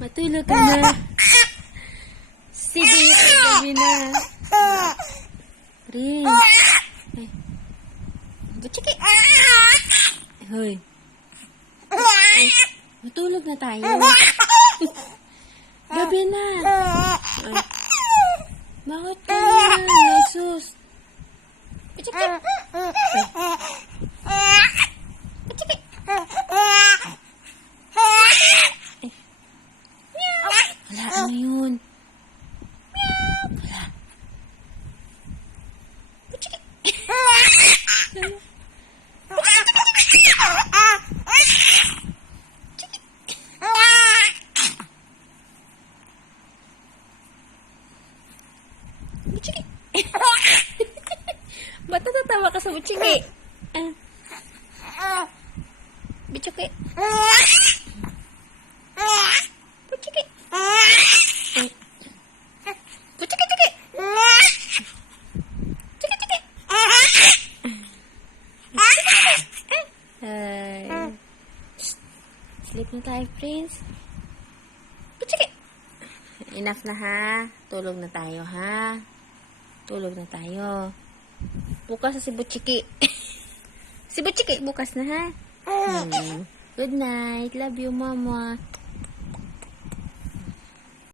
Matulog ka na. Sige, gabi na. Prince. Ay. Butchiki. Hoy. Ay, matulog na tayo. Gabi na. Ay. Bakit ka na? Jesus. Butchiki. Butchiki. Wala, ano yun? Wala. Butchiki. Butchiki. Ba't natatawa ka sa butchiki? Butchiki. Butchiki. Butchiki. Chiki. Ay. Sleep na tayo, Prince. Butchiki. Enough na, ha? Tulog na tayo, ha? Tulog na tayo. Bukas na si Butchiki. Si Butchiki, bukas na, ha? Good night. Love you, Mama.